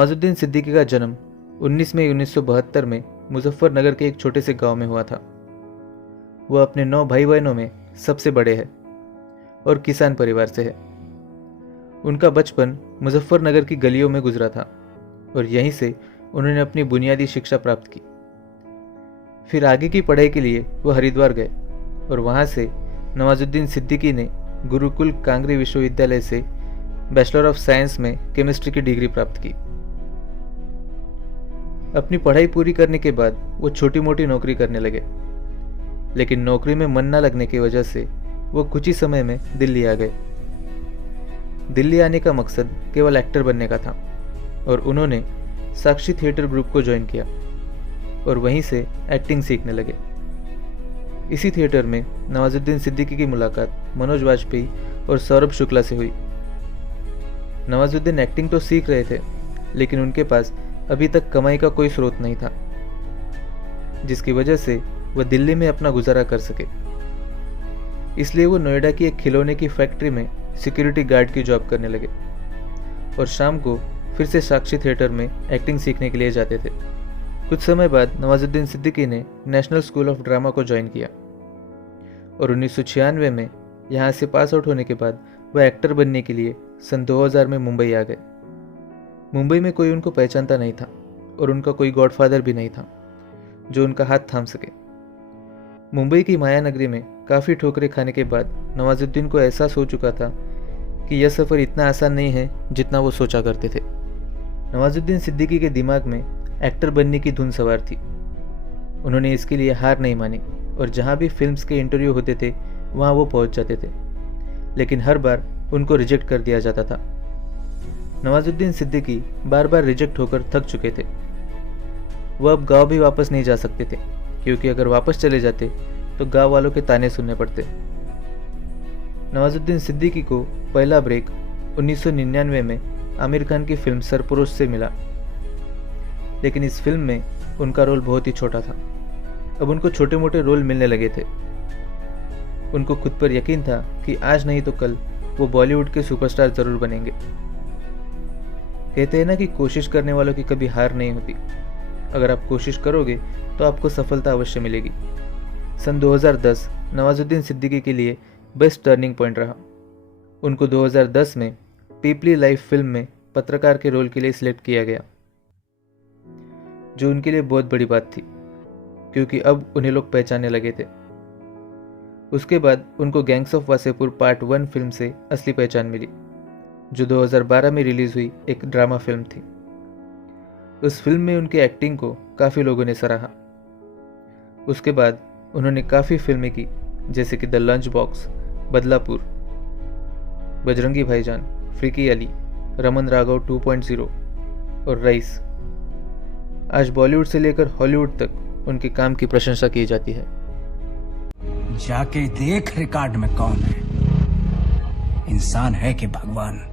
नवाजुद्दीन सिद्दीकी का जन्म 19 मई 1972 में मुजफ्फरनगर के एक छोटे से गांव में हुआ था। वह अपने 9 भाई बहनों में सबसे बड़े हैं और किसान परिवार से है। उनका बचपन मुजफ्फरनगर की गलियों में गुजरा था और यहीं से उन्होंने अपनी बुनियादी शिक्षा प्राप्त की। फिर आगे की पढ़ाई के लिए वह हरिद्वार गए और वहाँ से नवाजुद्दीन सिद्दीकी ने गुरुकुल कांगरी विश्वविद्यालय से बैचलर ऑफ साइंस में केमिस्ट्री की डिग्री प्राप्त की। अपनी पढ़ाई पूरी करने के बाद वो छोटी मोटी नौकरी करने लगे, लेकिन नौकरी में मन न लगने की वजह से वो कुछ ही समय में दिल्ली आ गए। दिल्ली आने का मकसद केवल एक्टर बनने का था और उन्होंने साक्षी थिएटर ग्रुप को ज्वाइन किया और वहीं से एक्टिंग सीखने लगे। इसी थिएटर में नवाजुद्दीन सिद्दीकी की मुलाकात मनोज वाजपेयी और सौरभ शुक्ला से हुई। नवाजुद्दीन एक्टिंग तो सीख रहे थे, लेकिन उनके पास अभी तक कमाई का कोई स्रोत नहीं था, जिसकी वजह से वह दिल्ली में अपना गुजारा कर सके। इसलिए वो नोएडा की एक खिलौने की फैक्ट्री में सिक्योरिटी गार्ड की जॉब करने लगे और शाम को फिर से साक्षी थिएटर में एक्टिंग सीखने के लिए जाते थे। कुछ समय बाद नवाजुद्दीन सिद्दीकी ने नेशनल स्कूल ऑफ ड्रामा को ज्वाइन किया और 1996 में यहाँ से पास आउट होने के बाद वह एक्टर बनने के लिए सन 2000 में मुंबई आ गए। मुंबई में कोई उनको पहचानता नहीं था और उनका कोई गॉडफादर भी नहीं था जो उनका हाथ थाम सके। मुंबई की माया नगरी में काफ़ी ठोकरें खाने के बाद नवाजुद्दीन को एहसास हो चुका था कि यह सफ़र इतना आसान नहीं है जितना वो सोचा करते थे। नवाजुद्दीन सिद्दीकी के दिमाग में एक्टर बनने की धुन सवार थी। उन्होंने इसके लिए हार नहीं मानी और जहाँ भी फिल्म्स के इंटरव्यू होते थे वहाँ वो पहुँच जाते थे, लेकिन हर बार उनको रिजेक्ट कर दिया जाता था। नवाजुद्दीन सिद्दीकी बार बार रिजेक्ट होकर थक चुके थे। वह अब गांव भी वापस नहीं जा सकते थे, क्योंकि अगर वापस चले जाते तो गांव वालों के ताने सुनने पड़ते। नवाजुद्दीन सिद्दीकी को पहला ब्रेक 1999 में आमिर खान की फिल्म सरफरोश से मिला, लेकिन इस फिल्म में उनका रोल बहुत ही छोटा था। अब उनको छोटे मोटे रोल मिलने लगे थे। उनको खुद पर यकीन था कि आज नहीं तो कल वो बॉलीवुड के सुपरस्टार जरूर बनेंगे। कहते हैं ना कि कोशिश करने वालों की कभी हार नहीं होती। अगर आप कोशिश करोगे तो आपको सफलता अवश्य मिलेगी। सन 2010 नवाजुद्दीन सिद्दीकी के लिए बेस्ट टर्निंग पॉइंट रहा। उनको 2010 में पीपली लाइफ फिल्म में पत्रकार के रोल के लिए सिलेक्ट किया गया, जो उनके लिए बहुत बड़ी बात थी, क्योंकि अब उन्हें लोग पहचानने लगे थे। उसके बाद उनको gangs of Wasseypur part 1 film से असली पहचान मिली, जो 2012 में रिलीज हुई एक ड्रामा फिल्म थी। उस फिल्म में उनकी एक्टिंग को काफ़ी लोगों ने सराहा। उसके बाद उन्होंने काफ़ी फिल्में की, जैसे कि the lunch box, Badlapur, Bajrangi भाईजान, फ्रीकी अली, रमन राघव 2.0 और रईस। आज बॉलीवुड से लेकर हॉलीवुड तक उनके काम की प्रशंसा की जाती है। जाके देख रिकॉर्ड में कौन है, इंसान है कि भगवान।